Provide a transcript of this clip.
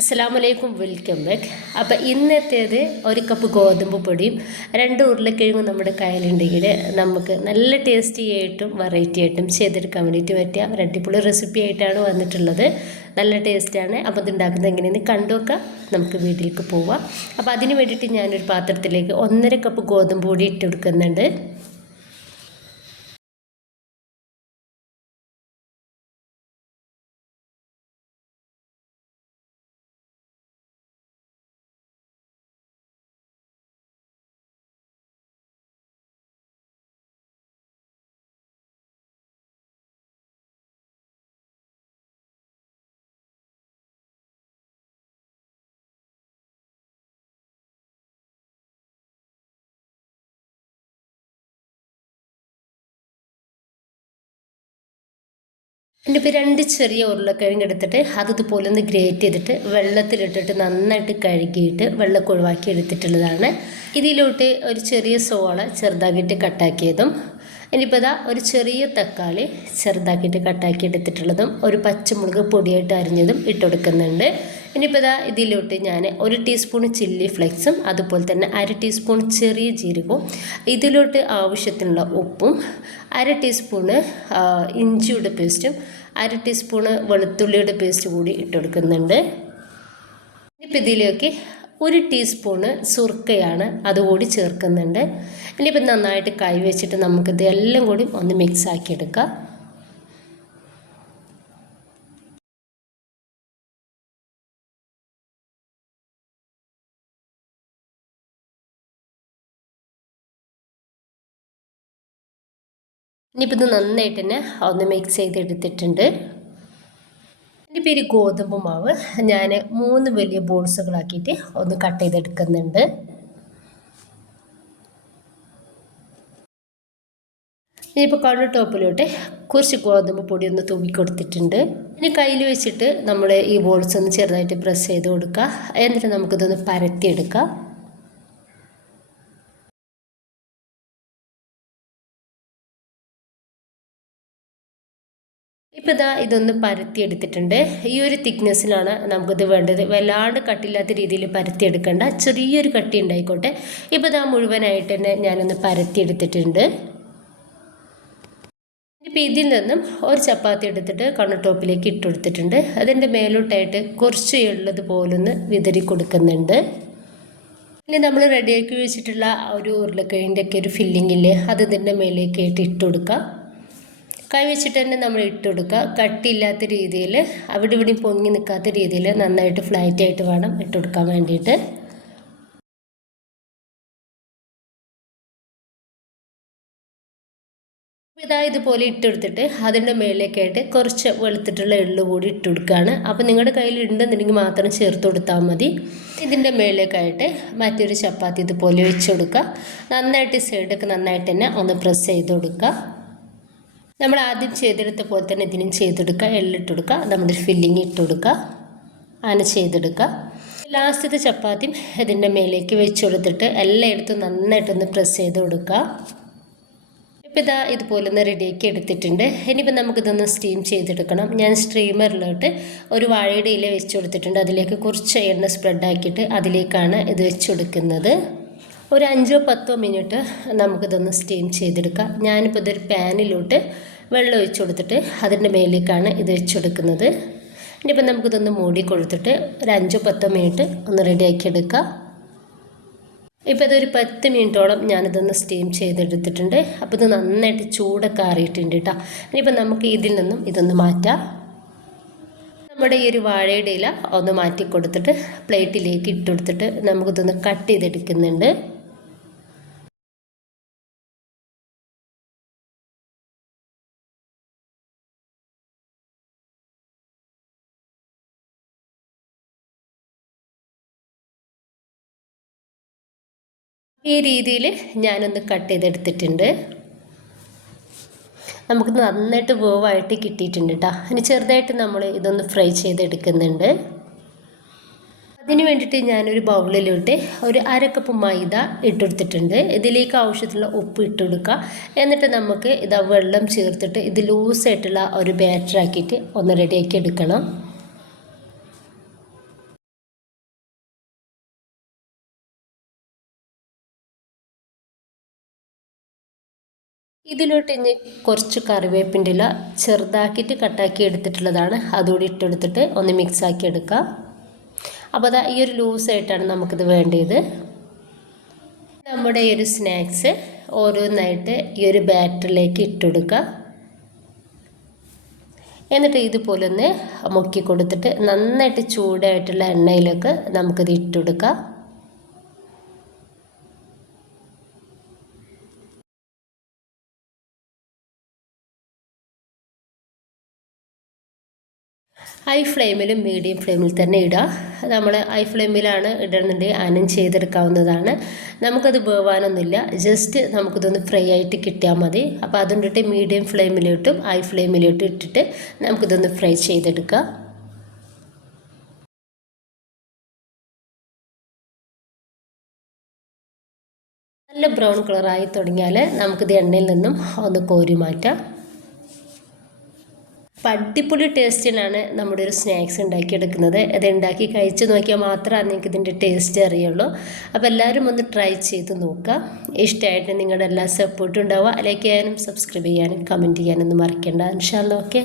അസ്സലാമലൈക്കും, welcome back. അപ്പോൾ ഇന്നത്തേത് ഒരു കപ്പ് ഗോതമ്പ് പൊടിയും 2 ഉരുളക്കിഴങ്ങും നമ്മുടെ കയ്യിലുണ്ടെങ്കിൽ നമുക്ക് നല്ല ടേസ്റ്റി ആയിട്ടും വെറൈറ്റി ആയിട്ടും ചെയ്തെടുക്കാൻ വേണ്ടിയിട്ട് പറ്റിയ ഒരു അടിപൊളി റെസിപ്പി ആയിട്ടാണ് വന്നിട്ടുള്ളത്. നല്ല ടേസ്റ്റാണ്. അപ്പോൾ ഇതുണ്ടാക്കുന്നത് എങ്ങനെയെന്ന് കണ്ടുവെക്കാം. നമുക്ക് വീട്ടിലേക്ക് പോവാം. അപ്പോൾ അതിന് വേണ്ടിയിട്ട് ഞാനൊരു പാത്രത്തിലേക്ക് 1.5 കപ്പ് ഗോതമ്പ് പൊടി ഇട്ട് കൊടുക്കുന്നുണ്ട്. ഇനിയിപ്പോൾ 2 ചെറിയ ഉരുളക്കിഴങ്ങ് എടുത്തിട്ട് അതുപോലെ ഒന്ന് ഗ്രേറ്റ് ചെയ്തിട്ട് വെള്ളത്തിലിട്ടിട്ട് നന്നായിട്ട് കഴുകിയിട്ട് വെള്ളമൊക്കെ ഒഴിവാക്കി എടുത്തിട്ടുള്ളതാണ്. ഇതിലോട്ട് ഒരു ചെറിയ സോള ചെറുതാക്കിയിട്ട് കട്ടാക്കിയതും, ഇനിയിപ്പോൾ ഒരു ചെറിയ തക്കാളി ചെറുതാക്കിയിട്ട് കട്ടാക്കി എടുത്തിട്ടുള്ളതും, ഒരു പച്ചമുളക് പൊടിയായിട്ട് അരിഞ്ഞതും ഇട്ട് കൊടുക്കുന്നുണ്ട്. ഇനിയിപ്പോൾ ഇതിലോട്ട് ഞാൻ 1 ടീസ്പൂൺ ചില്ലി ഫ്ലെക്സും അതുപോലെ തന്നെ 1/2 ടീസ്പൂൺ ചെറിയ ജീരകവും, ഇതിലോട്ട് ആവശ്യത്തിനുള്ള ഉപ്പും, 1/2 ടീസ്പൂണ് ഇഞ്ചിയുടെ പേസ്റ്റും, 1/2 ടീസ്പൂണ് വെളുത്തുള്ളിയുടെ പേസ്റ്റ് കൂടി ഇട്ട് കൊടുക്കുന്നുണ്ട്. ഇനിയിപ്പോൾ ഇതിലേക്ക് 1 ടീസ്പൂണ് സുർക്കയാണ് അതുകൂടി ചേർക്കുന്നുണ്ട്. ഇനിയിപ്പോൾ നന്നായിട്ട് കൈ വെച്ചിട്ട് നമുക്കിത് എല്ലാം കൂടി ഒന്ന് മിക്സ് ആക്കി എടുക്കാം. ഇനിയിപ്പോൾ ഇത് നന്നായിട്ട് തന്നെ ഒന്ന് മിക്സ് ചെയ്തെടുത്തിട്ടുണ്ട്. ഇനിയിപ്പോൾ ഈ ഗോതമ്പ് മാവ് ഞാൻ 3 വലിയ ബോൾസുകളാക്കിയിട്ട് ഒന്ന് കട്ട് ചെയ്തെടുക്കുന്നുണ്ട്. ഇനിയിപ്പോൾ കണ്ണു ടോപ്പിലോട്ട് കുറച്ച് ഗോതമ്പ് പൊടി ഒന്ന് തൂക്കി കൊടുത്തിട്ടുണ്ട്. ഇനി കയ്യിൽ വെച്ചിട്ട് നമ്മൾ ഈ ബോൾസ് ഒന്ന് ചെറുതായിട്ട് പ്രസ് ചെയ്ത് കൊടുക്കുക. എന്നിട്ട് നമുക്കിതൊന്ന് പരത്തിയെടുക്കാം. ഇപ്പോൾ ഇതൊന്ന് പരത്തിയെടുത്തിട്ടുണ്ട്. ഈ ഒരു തിക്നെസ്സിലാണ് നമുക്കിത് വേണ്ടത്. വല്ലാണ്ട് കട്ടില്ലാത്ത രീതിയിൽ പരത്തിയെടുക്കേണ്ട, ചെറിയൊരു കട്ടി ഉണ്ടായിക്കോട്ടെ. ഇപ്പോൾ മുഴുവനായിട്ട് തന്നെ ഞാനൊന്ന് പരത്തിയെടുത്തിട്ടുണ്ട്. ഇപ്പോൾ ഇതിൽ നിന്നും ഒരു ചപ്പാത്തി എടുത്തിട്ട് കണ്ണു ടോപ്പിലേക്ക് ഇട്ട് കൊടുത്തിട്ടുണ്ട്. അതിൻ്റെ മേലോട്ടായിട്ട് കുറച്ച് ഉള്ളതുപോലൊന്ന് വിതറി കൊടുക്കുന്നുണ്ട്. ഇനി നമ്മൾ റെഡിയാക്കി വെച്ചിട്ടുള്ള ഒരു ഉരുളക്കിഴങ്ങിൻ്റെ ഒക്കെ ഒരു ഫില്ലിങ്ങില്ലേ, അത് ഇതിൻ്റെ മേലേക്കായിട്ട് ഇട്ട് കൊടുക്കാം. കൈ വെച്ചിട്ട് തന്നെ നമ്മൾ ഇട്ട് കൊടുക്കുക. കട്ടിയില്ലാത്ത രീതിയിൽ, അവിടെ ഇവിടെയും പൊങ്ങി നിൽക്കാത്ത രീതിയിൽ നന്നായിട്ട് ഫ്ലാറ്റായിട്ട് വേണം ഇട്ട് കൊടുക്കാൻ വേണ്ടിയിട്ട്. ഇതുപോലെ ഇട്ടെടുത്തിട്ട് അതിൻ്റെ മേലേക്കായിട്ട് കുറച്ച് വെളുത്തിട്ടുള്ള എള്ള് കൂടി ഇട്ട് കൊടുക്കുകയാണ്. അപ്പോൾ നിങ്ങളുടെ കയ്യിൽ ഉണ്ടെന്നുണ്ടെങ്കിൽ മാത്രം ചേർത്ത് കൊടുത്താൽ മതി. ഇതിൻ്റെ മേലേക്കായിട്ട് മറ്റൊരു ചപ്പാത്തി ഇതുപോലെ വെച്ച് കൊടുക്കുക. നന്നായിട്ട് സൈഡൊക്കെ നന്നായിട്ട് തന്നെ ഒന്ന് പ്രസ് ചെയ്ത് കൊടുക്കുക. നമ്മൾ ആദ്യം ചെയ്തെടുത്ത പോലെ തന്നെ ഇതിനും ചെയ്തെടുക്കുക. എള്ളിട്ട് കൊടുക്കുക, നമ്മുടെ ഫില്ലിങ് ഇട്ട് കൊടുക്കുക, അങ്ങനെ ചെയ്തെടുക്കുക. ലാസ്റ്റത്തെ ചപ്പാത്തിയും ഇതിൻ്റെ മേലേക്ക് വെച്ച് കൊടുത്തിട്ട് എല്ലായിടത്തും നന്നായിട്ടൊന്ന് പ്രസ് ചെയ്ത് കൊടുക്കുക. ഇപ്പോൾ ഇതുപോലെ ഒന്ന് റെഡിയാക്കി എടുത്തിട്ടുണ്ട്. ഇനിയിപ്പോൾ നമുക്കിതൊന്ന് സ്റ്റീം ചെയ്തെടുക്കണം. ഞാൻ സ്റ്റീമറിലോട്ട് ഒരു വാഴയുടെ ഇല വെച്ച് കൊടുത്തിട്ടുണ്ട്. അതിലേക്ക് കുറച്ച് എണ്ണ സ്പ്രെഡാക്കിയിട്ട് അതിലേക്കാണ് ഇത് വെച്ച് കൊടുക്കുന്നത്. ഒരു 5-10 മിനിറ്റ് നമുക്കിതൊന്ന് സ്റ്റീം ചെയ്തെടുക്കാം. ഞാനിപ്പോൾ ഇതൊരു പാനിലോട്ട് വെള്ളം ഒഴിച്ച് കൊടുത്തിട്ട് അതിൻ്റെ മേലേക്കാണ് ഇത് വെച്ച് കൊടുക്കുന്നത്. ഇനിയിപ്പോൾ നമുക്കിതൊന്ന് മൂടി കൊടുത്തിട്ട് ഒരു 5-10 മിനിറ്റ് ഒന്ന് റെഡിയാക്കി എടുക്കാം. ഇപ്പോൾ ഇതൊരു 10 മിനിറ്റോളം ഞാനിതൊന്ന് സ്റ്റീം ചെയ്തെടുത്തിട്ടുണ്ട്. അപ്പോൾ ഇത് നന്നായിട്ട് ചൂടൊക്കെ ആറിയിട്ടുണ്ട് കേട്ടോ. ഇനിയിപ്പോൾ നമുക്ക് ഇതിൽ നിന്നും ഇതൊന്ന് മാറ്റാം. നമ്മുടെ ഈ ഒരു വാഴയുടെ ഇല ഒന്ന് മാറ്റി കൊടുത്തിട്ട് പ്ലേറ്റിലേക്ക് ഇട്ട് കൊടുത്തിട്ട് നമുക്കിതൊന്ന് കട്ട് ചെയ്തെടുക്കുന്നുണ്ട്. ഈ രീതിയിൽ ഞാനൊന്ന് കട്ട് ചെയ്തെടുത്തിട്ടുണ്ട്. നമുക്ക് നന്നായിട്ട് വേവായിട്ട് കിട്ടിയിട്ടുണ്ട് കേട്ടോ. ഇനി ചെറുതായിട്ട് നമ്മൾ ഇതൊന്ന് ഫ്രൈ ചെയ്തെടുക്കുന്നുണ്ട്. അതിന് വേണ്ടിയിട്ട് ഞാനൊരു ബൗളിലോട്ട് ഒരു 1/2 കപ്പ് മൈദ ഇട്ടെടുത്തിട്ടുണ്ട്. ഇതിലേക്ക് ആവശ്യത്തിലുള്ള ഉപ്പ് ഇട്ട് കൊടുക്കുക. എന്നിട്ട് നമുക്ക് വെള്ളം ചേർത്തിട്ട് ഇത് ലൂസായിട്ടുള്ള ഒരു ബാറ്ററാക്കിയിട്ട് ഒന്ന് റെഡിയാക്കി എടുക്കണം. ഇതിലോട്ട് ഇനി കുറച്ച് കറിവേപ്പിൻ്റെ ഇല ചെറുതാക്കിയിട്ട് കട്ടാക്കി എടുത്തിട്ടുള്ളതാണ്, അതുകൂടി ഇട്ടെടുത്തിട്ട് ഒന്ന് മിക്സാക്കി എടുക്കാം. അപ്പോൾ അതാ ഈ ഒരു ലൂസായിട്ടാണ് നമുക്കിത് വേണ്ടത്. നമ്മുടെ ഈ ഒരു സ്നാക്സ് ഓരോന്നായിട്ട് ഈ ഒരു ബാറ്ററിലേക്ക് ഇട്ടുകൊടുക്കുക. എന്നിട്ട് ഇതുപോലെ ഒന്ന് മുക്കി കൊടുത്തിട്ട് നന്നായിട്ട് ചൂടായിട്ടുള്ള എണ്ണയിലേക്ക് നമുക്കിത് ഇട്ടുകൊടുക്കാം. ഹൈ ഫ്ലെയിമിലും മീഡിയം ഫ്ലെയിമിൽ തന്നെ ഇടുക. നമ്മൾ ഹൈ ഫ്ലെയിമിലാണ് ഇടുന്നുണ്ടെങ്കിൽ അനം ചെയ്തെടുക്കാവുന്നതാണ്. നമുക്കത് വേവാനൊന്നുമില്ല, ജസ്റ്റ് നമുക്കിതൊന്ന് ഫ്രൈ ആയിട്ട് കിട്ടിയാൽ മതി. അപ്പോൾ അതുകൊണ്ടിട്ട് മീഡിയം ഫ്ലെയിമിലോട്ടും ഹൈ ഫ്ലെയിമിലോട്ടും ഇട്ടിട്ട് നമുക്കിതൊന്ന് ഫ്രൈ ചെയ്തെടുക്കുക. നല്ല ബ്രൗൺ കളറായി തുടങ്ങിയാൽ നമുക്കിത് എണ്ണയിൽ നിന്നും ഒന്ന് കോരി മാറ്റാം. അടിപൊളി ടേസ്റ്റിനാണ് നമ്മുടെ ഒരു സ്നാക്സ് ഉണ്ടാക്കിയെടുക്കുന്നത്. അത് ഉണ്ടാക്കി കഴിച്ച് നോക്കിയാൽ മാത്രമേ നിങ്ങൾക്ക് ഇതിൻ്റെ ടേസ്റ്റ് അറിയുള്ളൂ. അപ്പോൾ എല്ലാവരും ഒന്ന് ട്രൈ ചെയ്ത് നോക്കുക. ഇഷ്ടമായിട്ട് നിങ്ങളുടെ എല്ലാ സപ്പോർട്ടും ഉണ്ടാവുക. ലൈക്ക് ചെയ്യാനും സബ്സ്ക്രൈബ് ചെയ്യാനും കമൻറ്റ് ചെയ്യാനൊന്നും മറക്കണ്ട. ഇൻഷാ അല്ലാഹ്. ഓക്കെ.